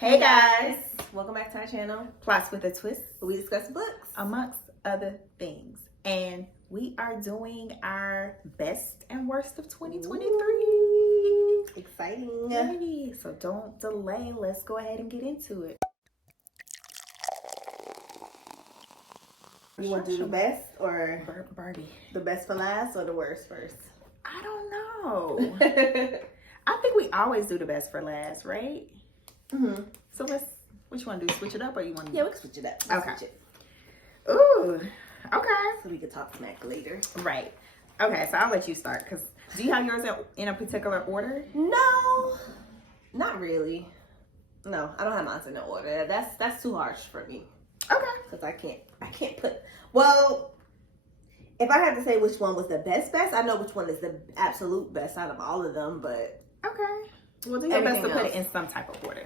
Hey guys, welcome back to our channel, Plots with a Twist, where we discuss books, amongst other things. And we are doing our best and worst of 2023. Ooh, exciting. Yay. So don't delay, let's go ahead and get into it. You want to do the best or Birdie? The best for last or the worst first? I don't know. I think we always do the best for last, right? Mm-hmm. So what you want to do? Switch it up or you want to? Yeah, we can switch it up. Okay. Switch it. Ooh, okay. So we can talk smack later. Right. Okay, so I'll let you start because do you have yours in a particular order? No, not really. No, I don't have mine in the order. That's too harsh for me. Okay. Because I can't put, well, if I had to say which one was the best, I know which one is the absolute best out of all of them, but. Okay. Well, do your best to put it in some type of order.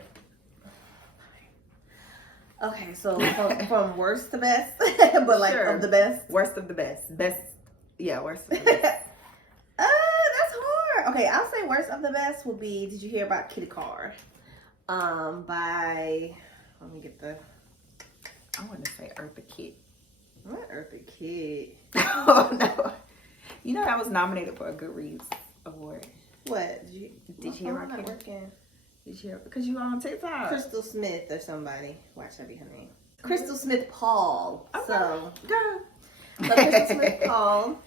Okay, so from worst to best, but like sure. Of the best. Worst of the best. Best, yeah, worst of the best. That's hard. Okay, I'll say worst of the best would be, did you hear about Kitty Carr? By, let me get the. I want to say Eartha Kitt. What Eartha Kitt? Oh, no. You know that was nominated for a Goodreads award. What? Did you hear about Kitty? Working. Did you hear? Because you were on TikTok. Crystal Smith or somebody. Watch that be her name. Crystal Smith Paul. Okay. So, Girl. Crystal Smith Paul.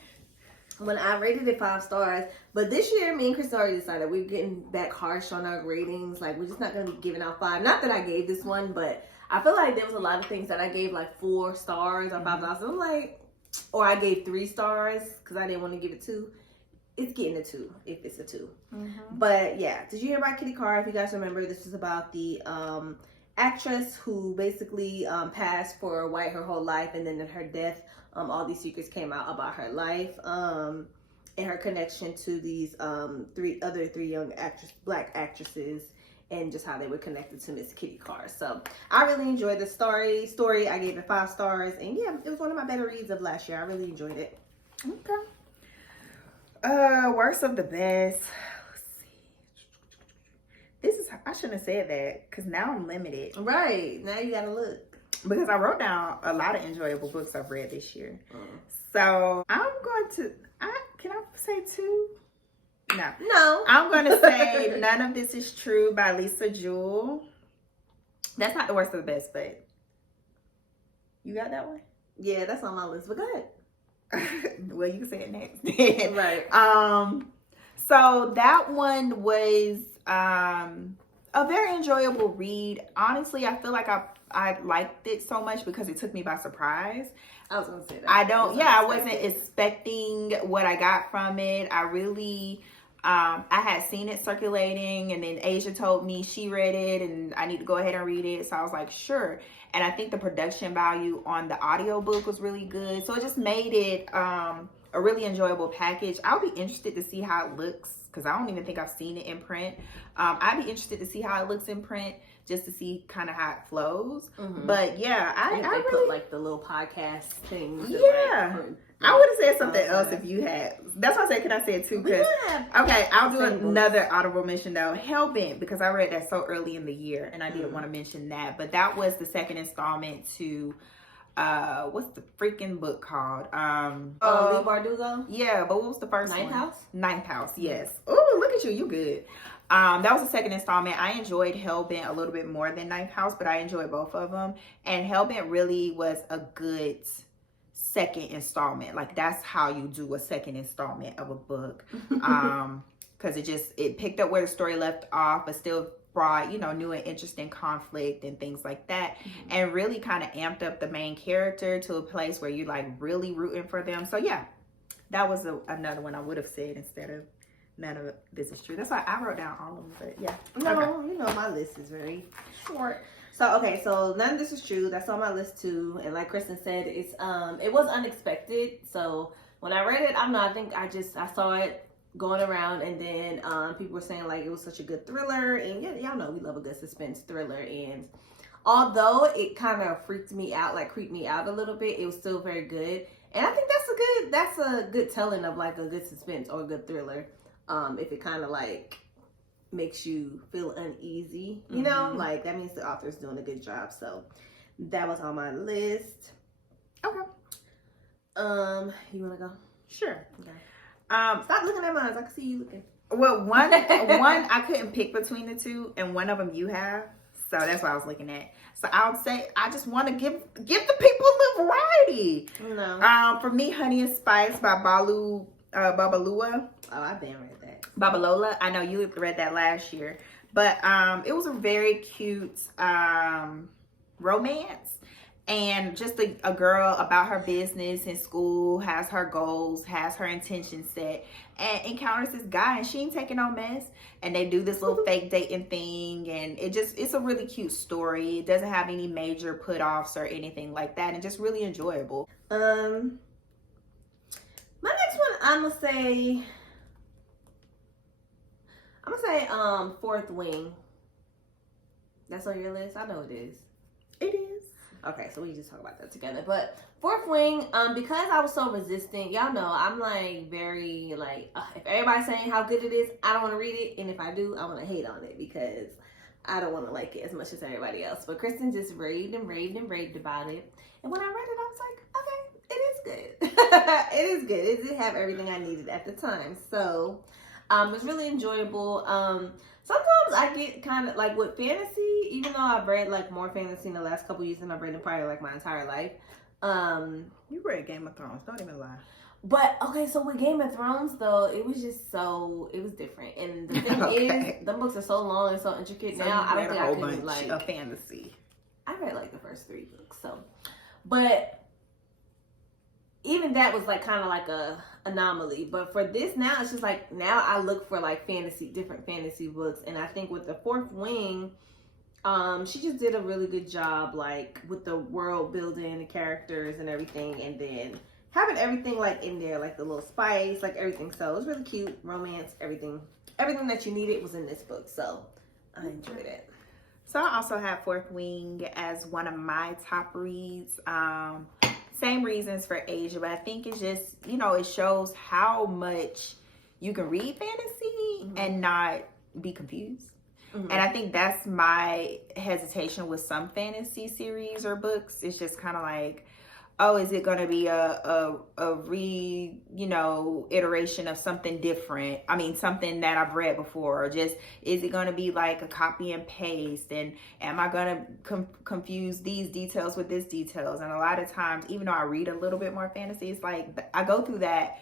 When I rated it 5 stars, but this year me and Chris already decided we're getting back harsh on our ratings. Like, we're just not going to be giving out 5. Not that I gave this one, but I feel like there was a lot of things that I gave like 4 stars or 5 stars. I'm like, or I gave 3 stars because I didn't want to give it 2. It's getting a 2 if it's a 2. Mm-hmm. But yeah, did you hear about Kitty Carr? If you guys remember, this is about the actress who basically passed for white her whole life, and then in her death, all these secrets came out about her life and her connection to these 3 young black actresses, and just how they were connected to Miss Kitty Carr. So I really enjoyed the story. I gave it 5 stars, and yeah, it was one of my better reads of last year. I really enjoyed it. Okay. Worst of the best. Let's see. I shouldn't have said that because now I'm limited. Right. Now you gotta look. Because I wrote down a lot of enjoyable books I've read this year. So I'm going to, can I say 2? No. I'm going to say None of This Is True by Lisa Jewell. That's not the worst of the best, but you got that one? Yeah, that's on my list, but go ahead. Well, you can say it next. Right. So that one was a very enjoyable read. Honestly, I feel like I liked it so much because it took me by surprise. I was gonna say that. I wasn't expecting what I got from it. I really I had seen it circulating, and then Asia told me she read it and I need to go ahead and read it. So I was like, sure. And I think the production value on the audiobook was really good. So it just made it a really enjoyable package. I'll be interested to see how it looks because I don't even think I've seen it in print. I'd be interested to see how it looks in print just to see kind of how it flows. Mm-hmm. But yeah, I really put like the little podcast things. Yeah. I would have said something else if you had. That's why I said, can I say it too? Because okay, I'll do another audible mention though. Hellbent, because I read that so early in the year, and I didn't want to mention that. But that was the second installment to what's the freaking book called? Leigh Bardugo? Yeah, but what was the first Ninth one? House? Ninth House, yes. Oh, look at you, you good. That was the second installment. I enjoyed Hellbent a little bit more than Ninth House, but I enjoyed both of them. And Hellbent really was a good second installment. Like, that's how you do a second installment of a book. Because it picked up where the story left off, but still brought, new and interesting conflict and things like that. Mm-hmm. And really kind of amped up the main character to a place where you're like really rooting for them. So yeah, that was another one I would have said instead of None of This Is True. That's why I wrote down all of them, but yeah. No, okay. My list is very short. So None of This Is True. That's on my list too. And like Kristen said, it was unexpected. So when I read it, I think I saw it going around, and then people were saying like it was such a good thriller, and yeah, y'all know we love a good suspense thriller. And although it kind of creeped me out a little bit, it was still very good. And I think that's a good telling of like a good suspense or a good thriller. If it kind of like makes you feel uneasy, you know, like that means the author's doing a good job. So that was on my list. Okay. You want to go? Sure. Okay. Stop looking at mine. I can see you looking. Well, one I couldn't pick between the two, and one of them you have, so that's what I was looking at. So I would say I just want to give the people a little variety. No. For me, Honey and Spice by Babalua. Oh, I've been read that. Babalola. I know you read that last year, but it was a very cute romance. And just a girl about her business in school, has her goals, has her intentions set, and encounters this guy, and she ain't taking no mess. And they do this little fake dating thing, and it's a really cute story. It doesn't have any major put-offs or anything like that, and just really enjoyable. My next one, I'm gonna say Fourth Wing. That's on your list? I know it is. It is. Okay, so we just talk about that together. But Fourth Wing, because I was so resistant, y'all know I'm like very like if everybody's saying how good it is, I don't want to read it, and if I do, I want to hate on it because I don't want to like it as much as everybody else. But Kristen just raved and raved and raved about it, and when I read it, I was like, okay, it is good. It is good. It did have everything I needed at the time, so it's really enjoyable. Sometimes I get kind of like with fantasy, even though I've read like more fantasy in the last couple years than I've read in probably like my entire life. You read Game of Thrones, don't even lie. But okay, so with Game of Thrones though, it was different. And the thing is, the books are so long and so intricate. So now I don't think I could like a fantasy. I read like the first 3 books, so but even that was like kind of like a anomaly. But for this now, it's just like now I look for like different fantasy books, and I think with the Fourth Wing, she just did a really good job like with the world building, the characters and everything, and then having everything like in there, like the little spice, like everything. So it was really cute, romance, everything that you needed was in this book. So I enjoyed it. So I also have Fourth Wing as one of my top reads. Same reasons for Asia, but I think it's just, it shows how much you can read fantasy and not be confused. And I think that's my hesitation with some fantasy series or books. It's just kind of like, oh, is it going to be a iteration of something different? I mean, something that I've read before, or just, is it going to be like a copy and paste? And am I going to confuse these details with this details? And a lot of times, even though I read a little bit more fantasy, it's like, I go through that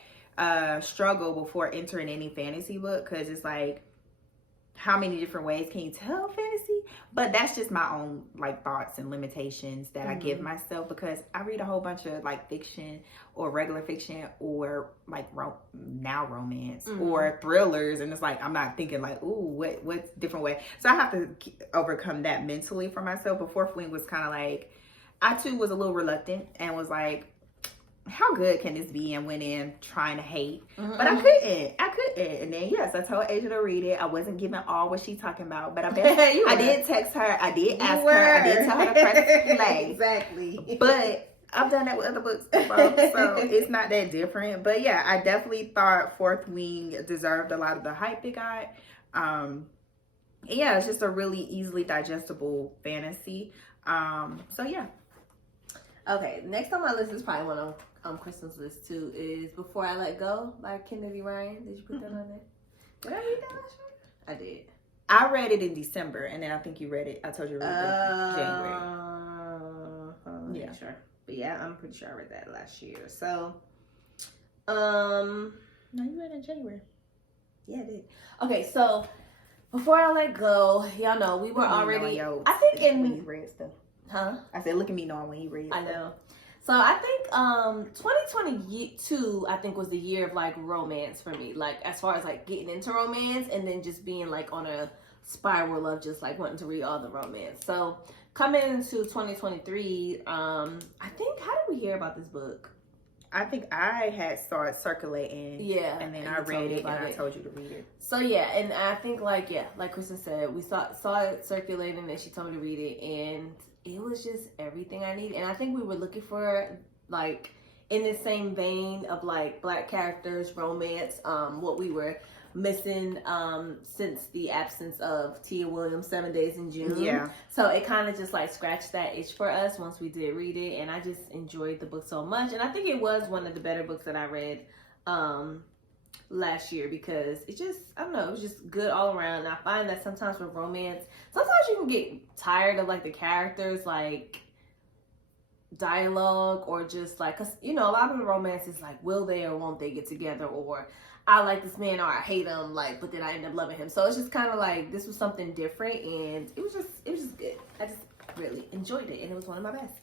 struggle before entering any fantasy book, because it's like, how many different ways can you tell fantasy? But that's just my own like thoughts and limitations that I give myself, because I read a whole bunch of like fiction or regular fiction or like romance or thrillers, and it's like I'm not thinking like, ooh, what's different way. So I have to overcome that mentally for myself. But Fourth Wing was kind of like, I too was a little reluctant and was like, how good can this be? And went in trying to hate, but I couldn't. And then yes, I told Asia to read it. I wasn't giving all what she's talking about, but I bet I did text her. I did ask her. I did tell her to press play. Exactly. But I've done that with other books before, so it's not that different. But yeah, I definitely thought Fourth Wing deserved a lot of the hype it got. Yeah, it's just a really easily digestible fantasy. So yeah. Okay, next on my list is probably one of Kristen's list too, is Before I Let Go by Kennedy Ryan. Did you put that on there? Did I read that last year? I did. I read it in December, and then I think you read it. I told you to read it in January. Yeah, sure. But yeah, I'm pretty sure I read that last year. So, no, you read it in January. Yeah, I did. Okay, so Before I Let Go, y'all know we were already. I think when you read stuff. Huh? I said, look at me knowing when you read. I know. So I think 2022 I think was the year of like romance for me, like as far as like getting into romance and then just being like on a spiral of just like wanting to read all the romance. So coming into 2023, I think, how did we hear about this book? I think I had started circulating. Yeah. And then I read it and I told you to read it. So yeah, and I think like Kristen said, we saw it circulating and she told me to read it, and it was just everything I needed. And I think we were looking for like in the same vein of like Black characters, romance, what we were missing since the absence of Tia Williams' 7 Days in June. Yeah. So it kind of just like scratched that itch for us once we did read it, and I just enjoyed the book so much. And I think it was one of the better books that I read last year, because it just, I don't know, it was just good all around. And I find that sometimes with romance, sometimes you can get tired of like the characters like dialogue, or just like, cause you know, a lot of the romance is like, will they or won't they get together, or I like this man or I hate him, like, but then I end up loving him. So it's just kind of like, this was something different, and it was just good. I just really enjoyed it, and it was one of my best.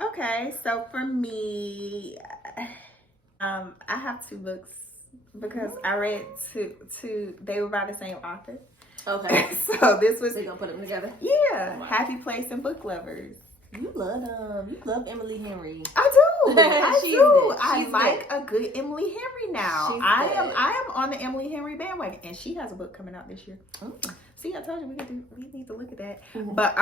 Okay, so for me, I have 2 books because I read two. They were by the same author. Okay. So this was. So you gonna put them together? Yeah, wow. Happy Place and Book Lovers. You love You love Emily Henry. I do. I do. I She's like good. a good Emily Henry now. I am on the Emily Henry bandwagon, and she has a book coming out this year. See, I told you we need to look at that. Mm-hmm. But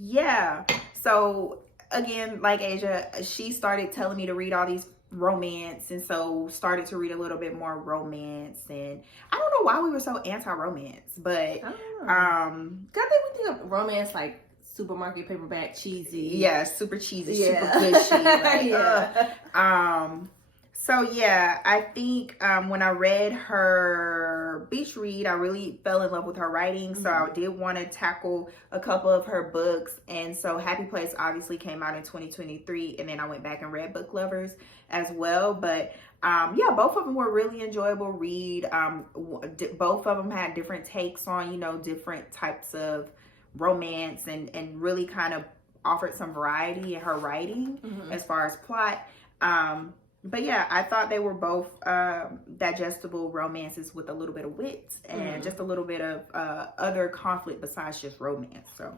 yeah. So again, like Asia, she started telling me to read all these romance, and so started to read a little bit more romance. And I don't know why we were so anti-romance, but I think we think of romance like supermarket paperback, cheesy. Yeah, super cheesy, super gushy. Like, yeah. So yeah, I think when I read her beach read, I really fell in love with her writing. So I did want to tackle a couple of her books. And so Happy Place obviously came out in 2023. And then I went back and read Book Lovers as well. But yeah, both of them were really enjoyable read. Both of them had different takes on, you know, different types of romance, and really kind of offered some variety in her writing as far as plot. But yeah, I thought they were both digestible romances with a little bit of wit and just a little bit of other conflict besides just romance. So,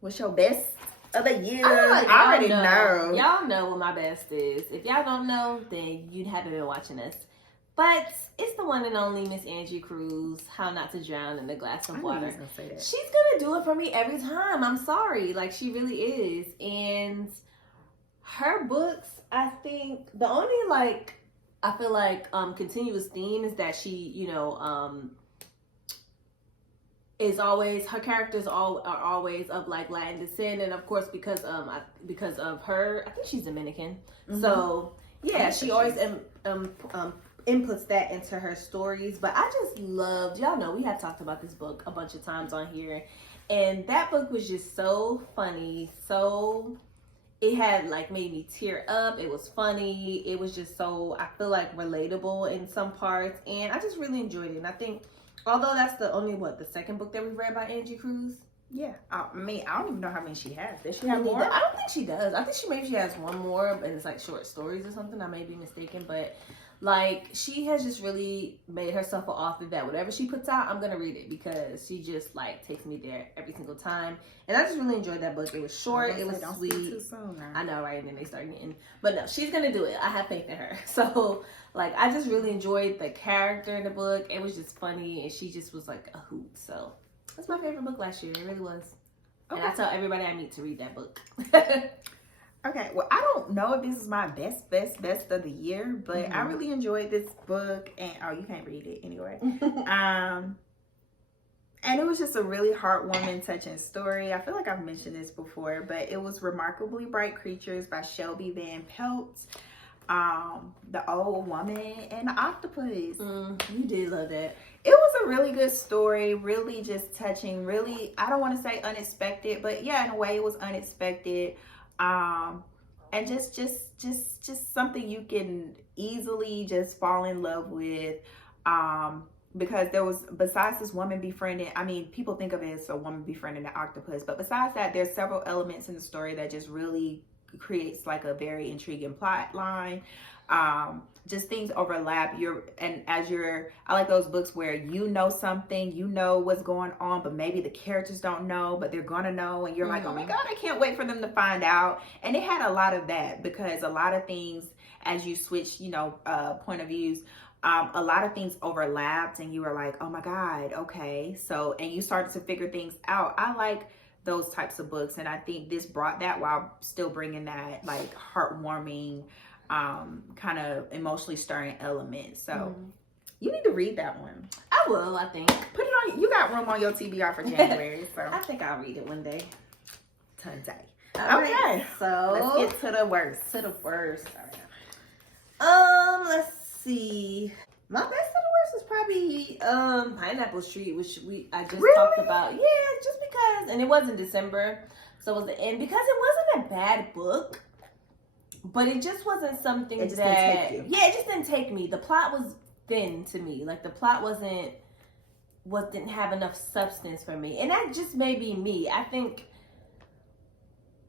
what's your best of the year? I already know. Y'all know what my best is. If y'all don't know, then you haven't been watching us. But it's the one and only Miss Angie Cruz, How Not to Drown in a Glass of Water. She's gonna do it for me every time. I'm sorry. Like, she really is. And her books, I think, the only, like, I feel like continuous theme is that she, you know, is always, her characters are always of like Latin descent, and of course because of her, I think she's Dominican. So yeah, she always inputs that into her stories. But I just loved, y'all know we have talked about this book a bunch of times on here, and that book was just so funny. So it had like made me tear up. It was funny. It was just so, I feel like, relatable in some parts, and I just really enjoyed it. And I think, although that's the only, the second book that we've read by Angie Cruz. Yeah, I mean, I don't even know how many she has. Does she have more? I don't think she does. I think maybe she has one more, and it's like short stories or something. I may be mistaken, but like, she has just really made herself an author that whatever she puts out, I'm gonna read it, because she just like takes me there every single time. And I just really enjoyed that book. It was short, it was sweet. Too soon, I know, right? And then they start getting, but no, she's gonna do it. I have faith in her. So like, I just really enjoyed the character in the book. It was just funny, and she just was like a hoot. So that's my favorite book last year. It really was. Okay. And I tell everybody I meet to read that book. Okay, well, I don't know if this is my best of the year, but I really enjoyed this book, and you can't read it anyway. And it was just a really heartwarming, touching story. I feel like I've mentioned this before, but it was Remarkably Bright Creatures by Shelby Van Pelt. The Old Woman and the Octopus. You did love that. It was a really good story, really just touching, really, I don't want to say unexpected, but yeah, in a way it was unexpected. And just something you can easily just fall in love with, because there was, besides this woman befriending, I mean, people think of it as a woman befriending an octopus, but besides that, there's several elements in the story that just really creates like a very intriguing plot line. Just things overlap. I like those books where you know something, you know what's going on, but maybe the characters don't know, but they're gonna know, and you're like, oh my God, I can't wait for them to find out. And it had a lot of that, because a lot of things, as you switch, point of views, a lot of things overlapped, and you were like, oh my God, okay. So, and you started to figure things out. I like those types of books, and I think this brought that while still bringing that like heartwarming kind of emotionally stirring element. So you need to read that one. I will, I think. Put it on. You got room on your TBR for January, so I think I'll read it one day. Today. All Okay, right, so let's get to the worst. Let's see. My best of the worst is probably Pineapple Street, which I just talked about. Yeah, just because, and it was in December, so it was the end, because it wasn't a bad book, but it just wasn't something It just that didn't take you. Yeah, it just didn't take me. The plot was thin to me. Like the plot didn't have enough substance for me, and that just may be me. I think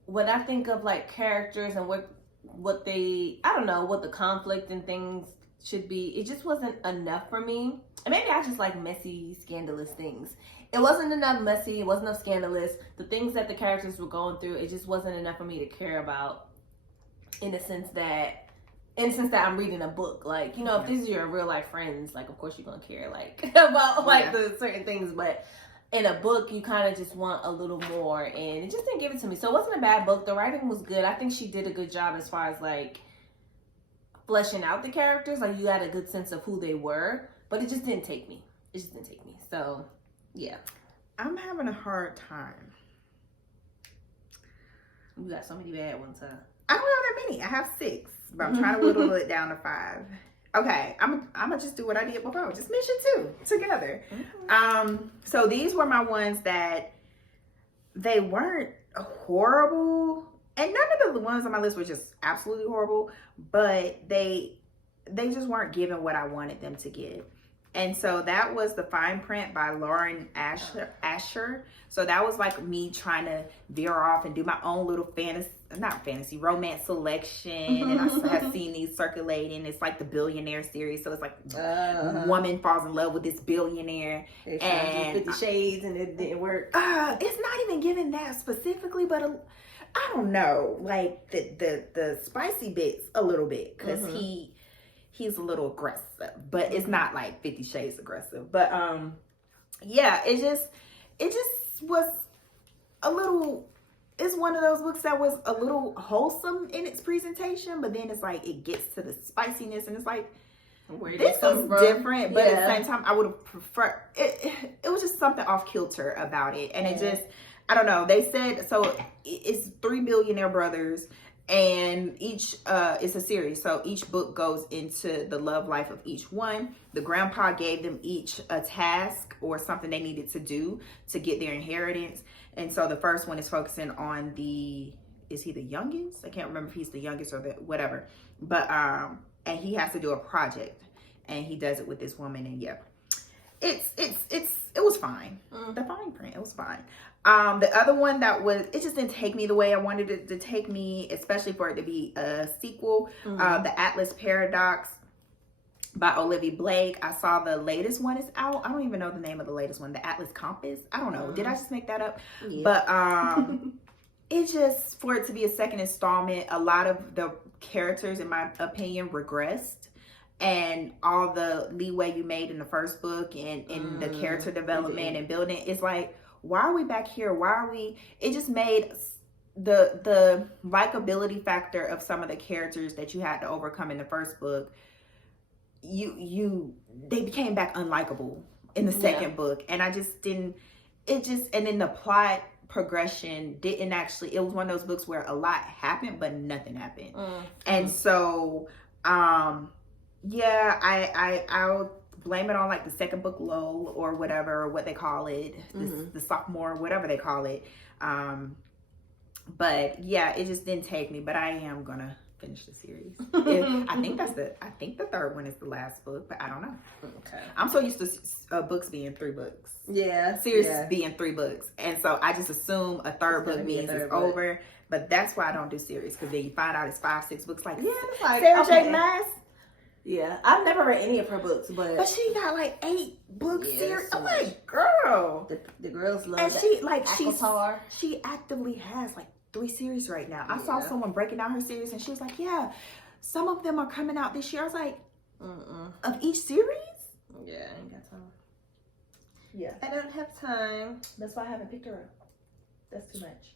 when I think of like characters and what they, I don't know, what the conflict and things should be, it just wasn't enough for me. And maybe I just like messy, scandalous things. It wasn't enough messy, it wasn't enough scandalous. The things that the characters were going through, it just wasn't enough for me to care about, in the sense that I'm reading a book. Like, you know, if these are your real life friends, like of course you're gonna care like about like the certain things, but in a book you kind of just want a little more, and it just didn't give it to me. So it wasn't a bad book. The writing was good. I think she did a good job as far as like fleshing out the characters. Like you had a good sense of who they were, but it just didn't take me. So yeah, I'm having a hard time. You got so many bad ones, huh? I don't have that many. I have 6, but I'm trying to whittle it down to 5. Okay, I'm gonna just do what I did before. Just mention 2 together. So these were my ones that they weren't horrible, and none of the ones on my list were just absolutely horrible, but they just weren't given what I wanted them to give. And so that was The Fine Print by Lauren Asher. So that was like me trying to veer off and do my own little romance selection. And I have seen these circulating. It's like the Billionaire series. So it's like woman falls in love with this billionaire. And 50 Shades and it didn't work. It's not even given that specifically, but I don't know. Like the spicy bits a little bit, because he's a little aggressive, but it's not like 50 Shades aggressive. But yeah, it just was a little, it's one of those books that was a little wholesome in its presentation, but then it's like it gets to the spiciness and it's like, this is different, but at the same time I would have preferred it. It was just something off kilter about it, and it just, I don't know. They said, so it's 3 billionaire brothers, and each it's a series, so each book goes into the love life of each one. The grandpa gave them each a task or something they needed to do to get their inheritance, and so the first one is focusing on is he the youngest? I can't remember if he's the youngest or the whatever, but and he has to do a project, and he does it with this woman, and yeah, it was fine. The Fine Print, it was fine. The other one it just didn't take me the way I wanted it to take me, especially for it to be a sequel. The Atlas Paradox by Olivia Blake. I saw the latest one is out. I don't even know the name of the latest one. The Atlas Compass. I don't know. Did I just make that up? Yeah. But it just, for it to be a second installment, a lot of the characters, in my opinion, regressed. And all the leeway you made in the first book and in the character development and building, it's like, why are we back here? It just made the likability factor of some of the characters that you had to overcome in the first book, they became back unlikable in the second book. And I just didn't, and then the plot progression didn't actually, it was one of those books where a lot happened, but nothing happened. And so, yeah, I'll blame it on like the second book lull or whatever, or what they call it, the sophomore, whatever they call it. But yeah, it just didn't take me, but I am gonna finish the series. I think the third one is the last book, but I don't know. Okay. I'm so used to books being 3 books. Yeah. Series being 3 books. And so I just assume a third book means it's over. But that's why I don't do series, because then you find out it's 5-6 books. Like, it's like Sarah J. Maas. Yeah, I've never read any of her books, but she got like 8 book series. I'm like, girl, the girls love. And that. she actively has like 3 series right now. I saw someone breaking down her series, and she was like, yeah, some of them are coming out this year. I was like, of each series? Yeah, I ain't got time. Yeah, I don't have time. That's why I haven't picked her up. That's too much.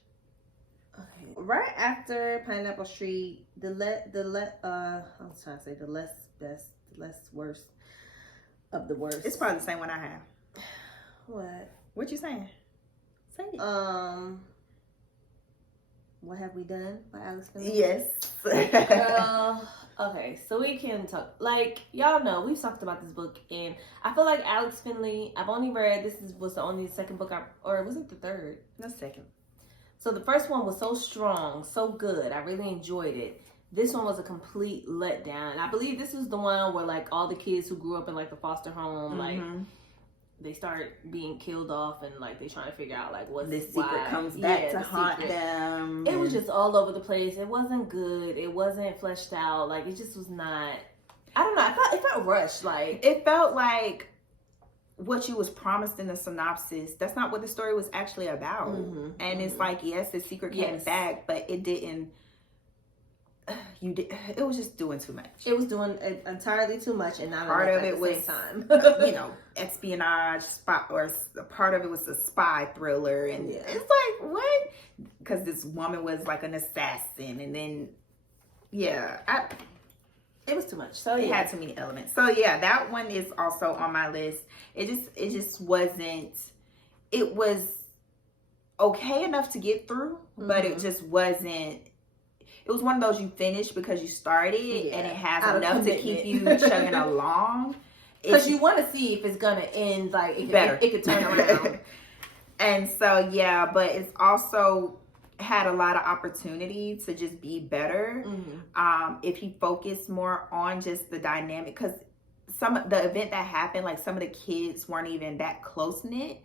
Okay. Right after Pineapple Street, I was trying to say the less best, the less worst of the worst. It's probably the same one I have. What? What you saying? Say it. What Have We Done by Alex Finley? Yes. Girl, okay, so we can talk. Like, y'all know, we've talked about this book, and I feel like Alex Finley, I've only read, was the only second book or was it the third? The second. So the first one was so strong, so good. I really enjoyed it. This one was a complete letdown. I believe this was the one where, like, all the kids who grew up in, like, the foster home, like, they start being killed off, and like they trying to figure out like what this secret comes back to haunt them. It was just all over the place. It wasn't good. It wasn't fleshed out. Like, it just was not. I don't know. It felt rushed. Like, it felt like what you was promised in the synopsis. That's not what the story was actually about. And it's like, yes, the secret came back, but it didn't. It was just doing too much. It was doing entirely too much, and not part of it at was the same time. Espionage spot, or part of it was a spy thriller, and it's like, what? Because this woman was like an assassin, and then it was too much. So it had too many elements. So yeah, that one is also on my list. It just wasn't. It was okay enough to get through, but it just wasn't. It was one of those you finish because you started, and it has enough to keep you chugging along. Because you want to see if it's gonna end like it could turn around. And so but it's also had a lot of opportunity to just be better. If he focused more on just the dynamic, because the event that happened, like some of the kids weren't even that close knit.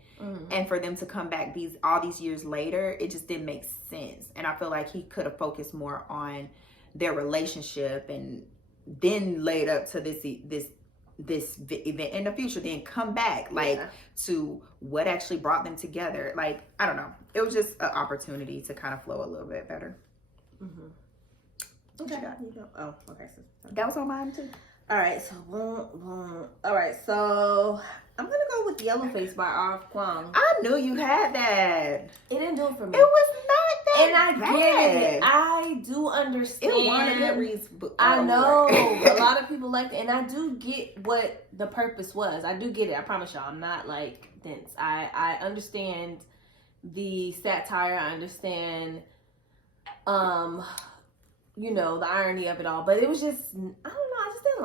And for them to come back all these years later, it just didn't make sense. And I feel like he could have focused more on their relationship, and then laid up to this event in the future, then come back to what actually brought them together. Like, I don't know, it was just an opportunity to kind of flow a little bit better. Okay. Oh, okay. So that was on mine too. All right, so boom. All right, so I'm gonna go with Yellowface by R.F. Kuang. I knew you had that. It didn't do it for me. It was not that and I bad. Get it. I do understand. It won a Goodreads book. I know a lot of people liked it, and I do get what the purpose was. I do get it. I promise y'all, I'm not like dense. I understand the satire. I understand, the irony of it all. But it was just, I don't know. I just didn't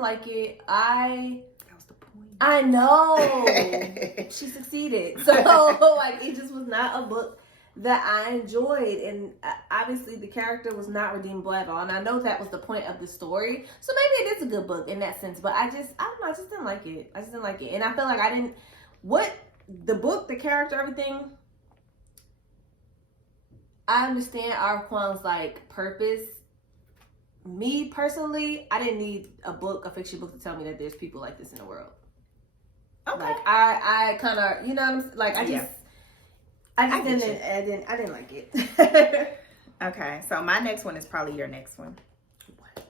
like it. That was the point. I know. She succeeded. So, like, it just was not a book that I enjoyed. And obviously the character was not redeemable at all. And I know that was the point of the story. So maybe it is a good book in that sense. But I don't know. I just didn't like it. And I feel like the book, the character, everything, I understand R. Kwang's like purpose. Me personally, I didn't need a fiction book to tell me that there's people like this in the world. Okay. Like I kind of, you know what I'm saying? Like I didn't like it. Okay, so my next one is probably your next one. What?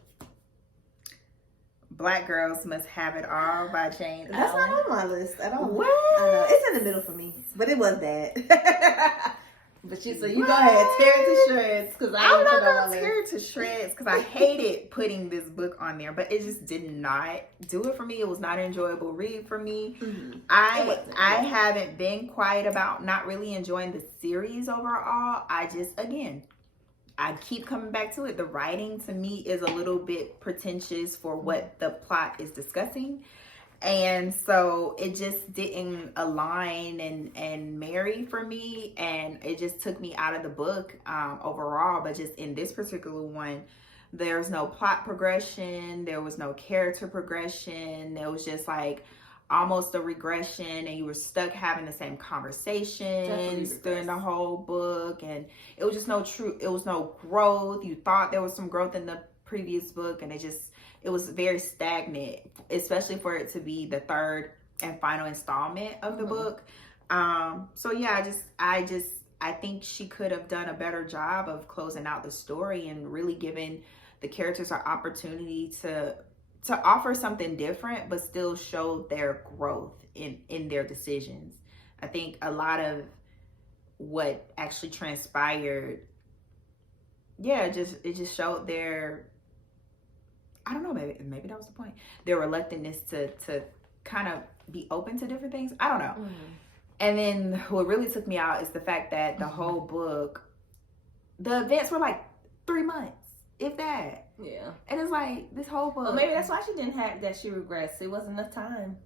Black Girls Must Have It All by Jane Austen. That's not on my list at all. What? I know it's in the middle for me, but it was bad. But you go ahead, tear it to shreds, because I'm not gonna tear it to shreds because I hated putting this book on there, but it just did not do it for me. It was not an enjoyable read for me. I haven't been quiet about not really enjoying the series overall. I keep coming back to it. The writing to me is a little bit pretentious for what the plot is discussing. And so it just didn't align and marry for me. And it just took me out of the book overall. But just in this particular one, there's no plot progression. There was no character progression. There was just like almost a regression. And you were stuck having the same conversations during the whole book. And it was just it was no growth. You thought there was some growth in the previous book. And it was very stagnant, especially for it to be the third and final installment of the book. So yeah, I think she could have done a better job of closing out the story and really giving the characters an opportunity to offer something different, but still show their growth in their decisions. I think a lot of what actually transpired, yeah, it just showed their, I don't know, maybe that was the point, their reluctantness to kind of be open to different things. I don't know. And then what really took me out is the fact that the whole book, the events were like 3 months, if that. Yeah. And it's like, this whole book. Well, maybe that's why she didn't have that. She regrets. It wasn't enough time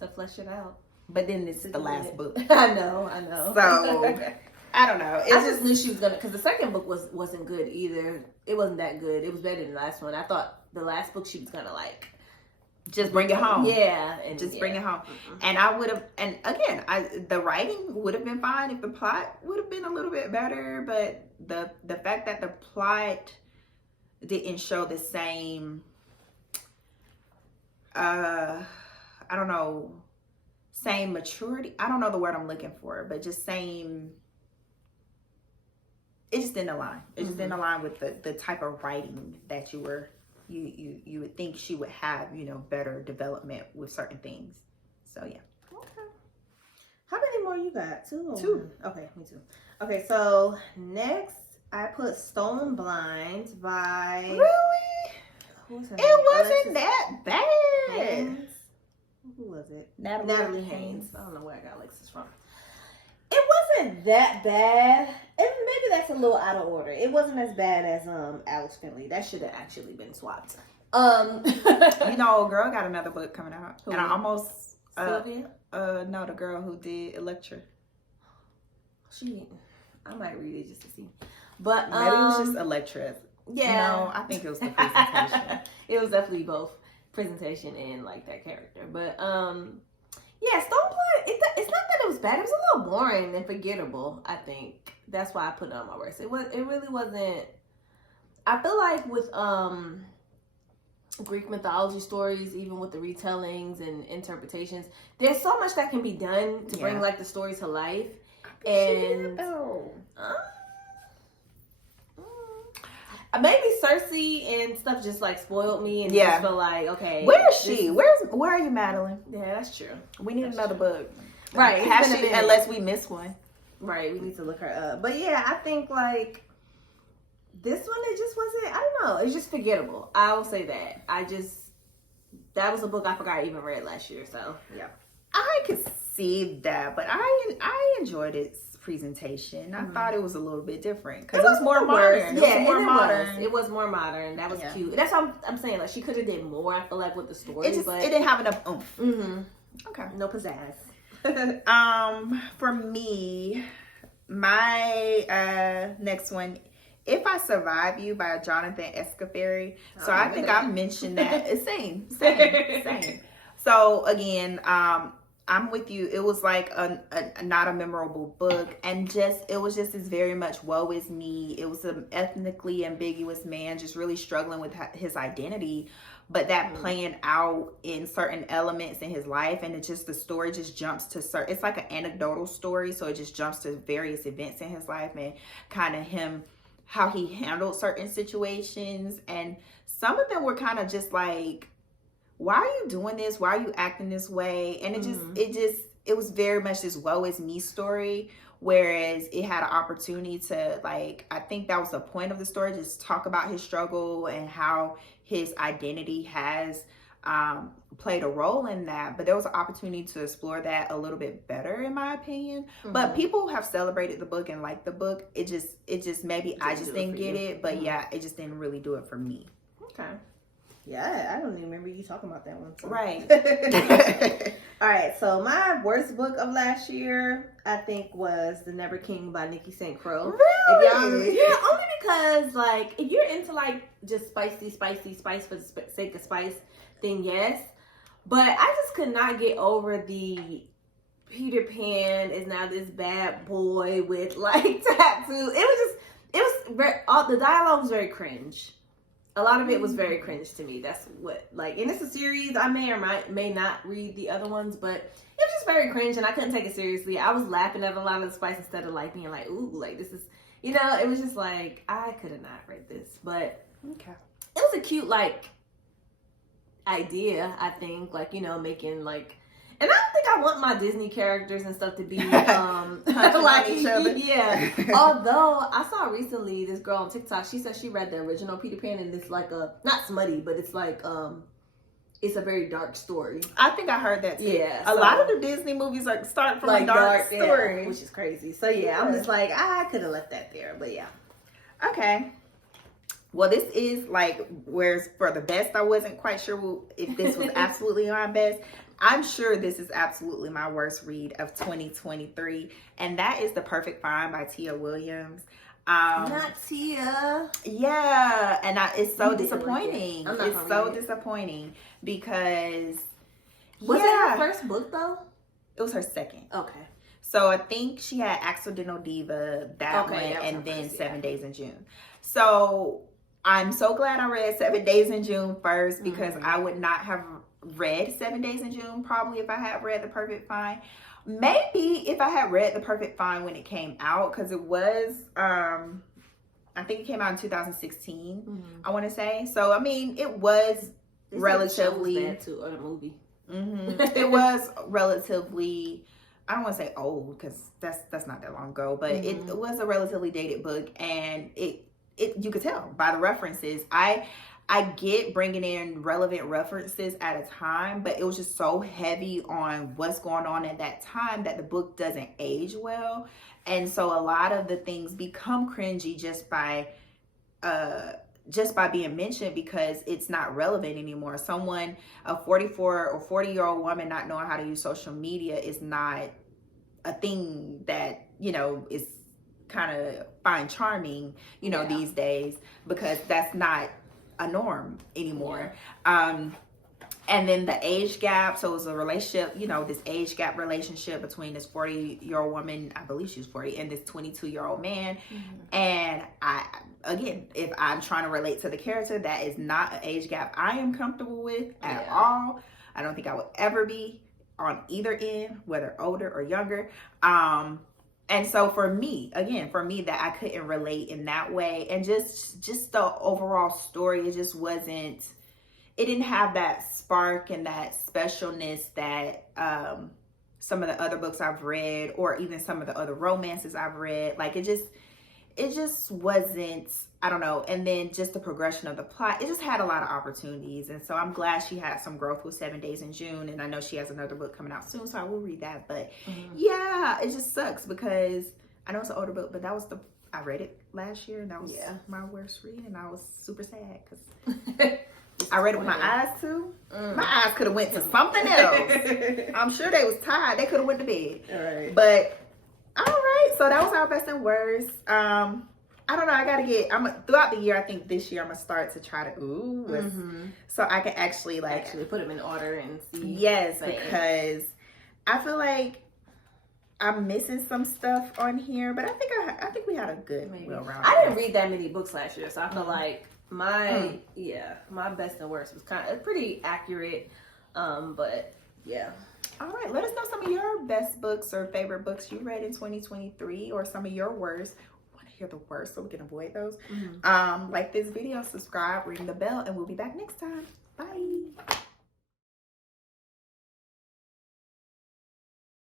to flesh it out. But then this is the last book. I know. So, I don't know. I just knew she was gonna, because the second book wasn't good either. It wasn't that good. It was better than the last one. I thought the last book she was gonna like just bring it home. Yeah, and just bring it home. And I would have, and again, the writing would have been fine if the plot would have been a little bit better. But the fact that the plot didn't show the same, I don't know, same maturity. I don't know the word I'm looking for, but just same. It just didn't align. It just didn't align with the type of writing that you would think she would have, better development with certain things. So yeah. Okay. How many more you got? Two. Two. Okay, me too. Okay, so next I put Stone Blind by. Really? Who was her It name? wasn't that bad. Haynes? Who was it? Natalie Haynes. I don't know where I got Alexis from. It wasn't that bad. And maybe that's a little out of order. It wasn't as bad as Alex Finley. That should have actually been swapped. Girl got another book coming out. Who? And I almost Sylvia? No, the girl who did Electra. I might read it just to see. But maybe it was just Electra. Yeah. No, I think it was the presentation. It was definitely both presentation and like that character. But yeah, Stone Blind, it's not that it was bad. It was a little boring and forgettable, I think. That's why I put it on my worst. It really wasn't. I feel like with Greek mythology stories, even with the retellings and interpretations, there's so much that can be done to bring like the story to life. And maybe Cersei and stuff just like spoiled me and just feel like, okay, where is she? Where are you, Madeline? Yeah, that's true. We need another book. Right. Unless we miss one. Right, we need to look her up. But yeah, I think like this one, it just wasn't, I don't know, it's just forgettable. I will say that. That was a book I forgot I even read last year, so yeah. I could see that, but I enjoyed its presentation. I thought it was a little bit different because it was more modern. It was more modern. That was cute. That's what I'm saying. Like she could have did more. I feel like with the story, but it didn't have enough oomph. Okay, no pizzazz. For me, my next one, If I Survive You by Jonathan Escaferi. So I think I mentioned that. Same. So again, I'm with you. It was like a not a memorable book, and it was just this very much woe is me. It was an ethnically ambiguous man just really struggling with his identity, but that playing out in certain elements in his life, and the story just jumps to it's like an anecdotal story, so it just jumps to various events in his life and kind of how he handled certain situations, and some of them were kind of just like, why are you doing this? Why are you acting this way? And it was very much this woe is me story, whereas it had an opportunity to, like, I think that was the point of the story, just talk about his struggle and how his identity has played a role in that. But there was an opportunity to explore that a little bit better, in my opinion. But people have celebrated the book and liked the book. It just maybe I just didn't get it, but yeah, it just didn't really do it for me. Okay. Yeah, I don't even remember you talking about that one. So. Right. All right, so my worst book of last year, I think, was The Never King by Nikki St. Croix. Really? Yeah, only because, like, if you're into, like, just spice for the sake of spice, then yes. But I just could not get over the Peter Pan is now this bad boy with, like, tattoos. The dialogue was very cringe. A lot of it was very cringe to me. That's what, like, and it's a series. I may or may not read the other ones, but it was just very cringe, and I couldn't take it seriously. I was laughing at a lot of the spice instead of, like, being like, ooh, like, this is, it was just like, I could have not read this. But okay, it was a cute, like, idea, I think, like, making, like, And I don't think I want my Disney characters and stuff to be like each other. Yeah. Although I saw recently this girl on TikTok, she said she read the original Peter Pan, and it's like not smutty, but it's like it's a very dark story. I think I heard that too. Yeah. A lot of the Disney movies are start from like a dark story. Yeah, which is crazy. So yeah, I'm just like, I could have left that there, but yeah. Okay. Well, this is like, whereas for the best, I wasn't quite sure if this was absolutely my best. I'm sure this is absolutely my worst read of 2023, and that is The Perfect Find by Tia Williams. Not Tia. Yeah, and it's so disappointing. It's so disappointing because was it her first book though? It was her second. Okay. So I think she had Accidental Diva, that one, and then 7 Days in June. So I'm so glad I read 7 Days in June first, because I would not have read 7 Days in June probably if I had read The Perfect Find. Maybe if I had read The Perfect Find when it came out, because it was I think it came out in 2016, I want to say. So I mean, it was relatively bad too, or the movie. It was relatively, I don't want to say old, because that's not that long ago, but it was a relatively dated book, and it you could tell by the references. I get bringing in relevant references at a time, but it was just so heavy on what's going on at that time that the book doesn't age well. And so a lot of the things become cringy just by being mentioned, because it's not relevant anymore. A 44 or 40-year-old woman not knowing how to use social media is not a thing that, is kind of find charming, these days, because that's not a norm anymore. And then the age gap. So it was a relationship, this age gap relationship between this 40-year-old woman, I believe she was 40, and this 22-year-old man. And again, if I'm trying to relate to the character, that is not an age gap I am comfortable with at all. I don't think I would ever be on either end, whether older or younger. And so for me, that I couldn't relate in that way. And just the overall story, it just wasn't, it didn't have that spark and that specialness that some of the other books I've read, or even some of the other romances I've read. Like it just wasn't, I don't know. And then just the progression of the plot, it just had a lot of opportunities. And so I'm glad she had some growth with 7 Days in June. And I know she has another book coming out soon, so I will read that. But yeah, it just sucks, because I know it's an older book, but I read it last year, and that was my worst read. And I was super sad, because I read it with my eyes too. My eyes could have went to something else. I'm sure they was tired. They could have went to bed. All right. But all right, so that was our best and worst. I don't know. I gotta get. Throughout the year. I think this year I'm gonna start to try to so I can actually put them in order and see. Yes, because I feel like I'm missing some stuff on here, but I think we had a good well-rounded. I didn't read that many books last year, so I feel like my best and worst was kind of pretty accurate. But yeah. All right, let us know some of your best books or favorite books you read in 2023, or some of your worst. Hear the worst, so we can avoid those. Like this video, subscribe, ring the bell, and we'll be back next time. Bye.